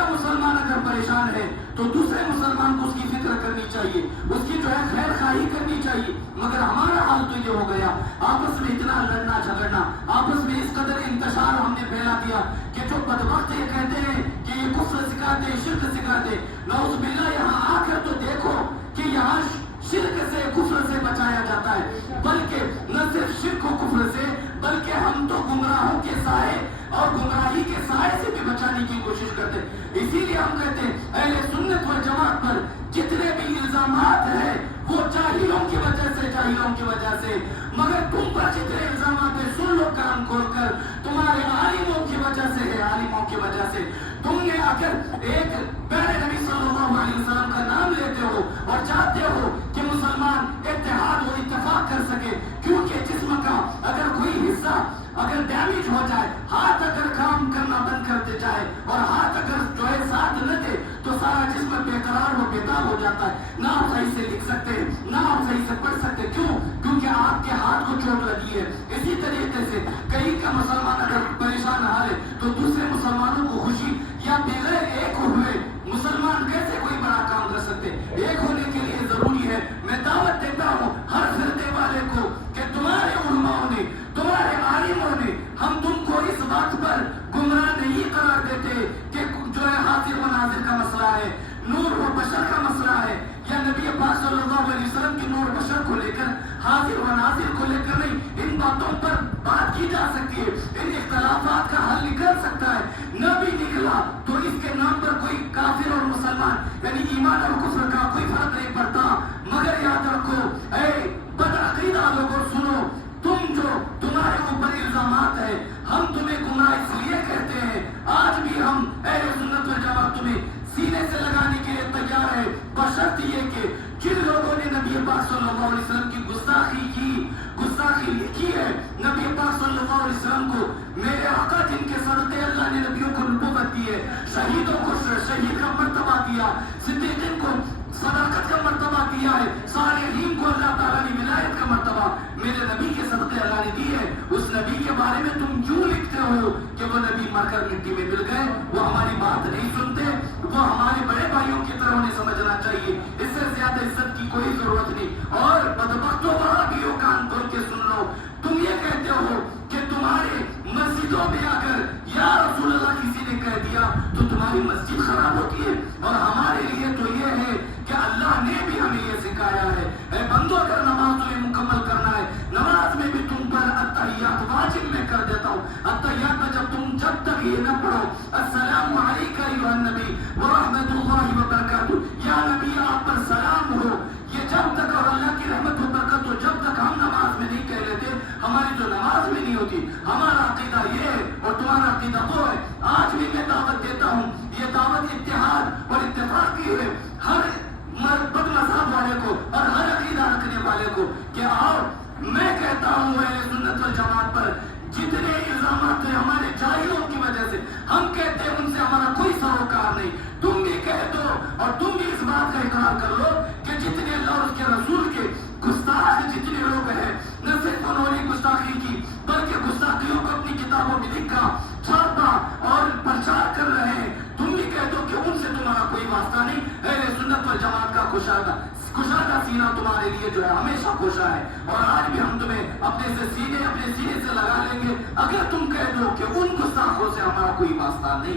کا مسلمان اگر پریشان ہے تو دوسرے مسلمان کو اس کی فکر کرنی چاہیے، اس کی جو ہے خیر خواہی کرنی چاہیے. مگر ہمارا حال تو یہ ہو گیا، آپس میں اتنا لڑنا جھگڑنا، آپس میں اس قدر انتشار ہم نے پھیلا دیا کہ جو بدبخت یہ کہتے ہیں کہ یہ کفر سکھاتے، شرک سکھاتے، نعوذ باللہ یہاں آ کر تو دیکھو کہ یہاں شرک سے کفر سے بچایا جاتا ہے، بلکہ نہ صرف شرک و کفر سے بلکہ ہم تو گمراہوں کے سائے اور گمراہی کے سائے سے بھی بچانے کی کوشش کرتے. اسی لیے ہم کہتے ہیں اہل سنت والجماعت پر جتنے بھی الزامات ہیں وہ جاہلوں کی وجہ سے، مگر تم پر جتنے الزامات ہیں سن لو کان کھول کر، تمہارے عالموں کی وجہ سے ہے، عالموں کی وجہ سے. تم نے اگر ایک پیارے نبی صلی اللہ علیہ وسلم کا نام لیتے ہو اور چاہتے ہو کہ مسلمان اتحاد و اتفاق کر سکے، کیونکہ جسم کا اگر کوئی حصہ اگر ڈیمیج ہو جائے، ہاتھ اگر کام کرنا بند کرتے جائے اور ہاتھ اگر جو ہے ساتھ نہ دے تو سارا جسم بے قرار و بےتاب ہو جاتا ہے. نہ آپ صحیح سے لکھ سکتے، نہ آپ صحیح سے پڑھ سکتے. کیوں؟ کیونکہ آپ کے ہاتھ کو چوٹ لگی ہے. اسی طریقے سے کہیں کا مسلمان اگر پریشان حال ہے تو دوسرے مسلمانوں کو خوشی یا بغیر ایک ہوئے مسلمان کیسے کوئی بڑا کام کر سکتے؟ ایک ہونے کے لیے ضروری ہے. میں دعوت دیتا ہوں ہر فرقے والے کو کہ تمہارے علماء نے، تمہارے عالموں نے ہم تم کو اس بات پر گمراہ نہیں قرار دیتے کہ جو ہے حاضر و ناظر کا مسئلہ ہے، نور و بشر کا مسئلہ ہے، یا نبی پاک صلی اللہ علیہ وسلم کی نور بشر کو لے کر، حاضر و ناظر کو لے کر نہیں. ان باتوں پر بات کی جا سکتی ہے، ان اختلافات کا حل نکل سکتا ہے. نہ بھی نکلا تو اس کے نام پر کوئی کافر اور مسلمان یعنی ایمان اور کفر کا کوئی فرق نہیں پڑتا. مگر یاد رکھو اے بدعقیدہ لوگوں سنو، تمہارے اوپر الزامات ہیں، ہم تمہیں گمراہ اس لیے کہتے ہیں. آج بھی ہم اہل سنت والجماعت تمہیں سینے سے لگانے کے لیے تیار ہے، بشرط یہ کہ جن لوگوں نے نبی پاک صلی اللہ علیہ وسلم کی گستاخی لکھی ہے، نبی پاک صلی اللہ علیہ وسلم کو، میرے آقا جن کے صدقے اللہ نے نبیوں کو نبوت دی ہے، شہیدوں کو شہید کا مرتبہ دیا، صدیقین کو صداقت کا مرتبہ دیا ہے، صالحین کو اللہ تعالیٰ نے ولایت کا مرتبہ میرے نبی کے صدقے اللہ نے دی ہے. اس نبی کے بارے میں تم کیوں لکھتے ہو کہ وہ نبی مر کر مٹی میں مل گئے، وہ ہماری بات نہیں سنتے، وہ ہمارے بڑے بھائیوں کی طرح انہیں سمجھنا چاہیے. اس سے زیادہ عزت کی کوئی ضرورت نہیں. اور بدبختوں وہابیوں کان کھول کے سن لو، تم یہ کہتے ہو کہ تمہارے مسجدوں میں اگر یا رسول اللہ کسی نے کہہ دیا تو تمہاری مسجد خراب ہوتی ہے. اور ہمارے لیے تو یہ ہے کہ اللہ نے بھی ہمیں یہ سکھایا ہے، اے بندو اگر نماز تمہیں مکمل کرنا ہے، نماز میں بھی تم پر التحیات واجب میں کر دیتا ہوں. التحیات میں جب تک یہ نہ پڑھو السلام علیکہ ایھا النبی ورحمۃ اللہ وبرکاتہ، یا نبی آپ پر سلام ہو، یہ جب تک اور اللہ کی رحمت و برکت ہو جب تک ہم نماز میں نہیں کہہ لیتے، ہماری تو نماز میں نہیں ہوتی. ہمارا عقیدہ یہ ہے اور تمہارا عقیدہ وہ ہے. آج بھی میں دعوت دیتا ہوں، یہ دعوت اتحاد اور اتفاق کی ہے ہر بد مذہب والے کو اور ہر عقیدہ رکھنے والے کو کہ آؤ. میں کہتا ہوں اہل سنت والجماعت پر جتنے الزامات ہیں ہمارے جاہلوں کی وجہ سے، ہم کہتے ہیں ان سے ہمارا کوئی سروکار نہیں. تم بھی کہہ دو اور تم بھی اس بات کا اقرار کر لو کہ جتنے اللہ اور اس کے رسول کے گستاخ جتنے لوگ ہیں، نہ صرف انہوں نے گستاخی کی بلکہ گستاخیوں کو اپنی کتابوں میں لکھا، چھاپا اور پرچار کر رہے ہیں. تم بھی کہہ دو کہ ان سے تمہارا کوئی واسطہ نہیں. اہل سنت والجماعت کا کشادہ سینہ تمہارے لیے جو ہے ہمیشہ کھوشا ہے. اور آج بھی ہم تمہیں اپنے سینے سے لگا لیں گے اگر تم کہہ دو کہ ان گستاخوں سے ہمارا کوئی واسطہ نہیں.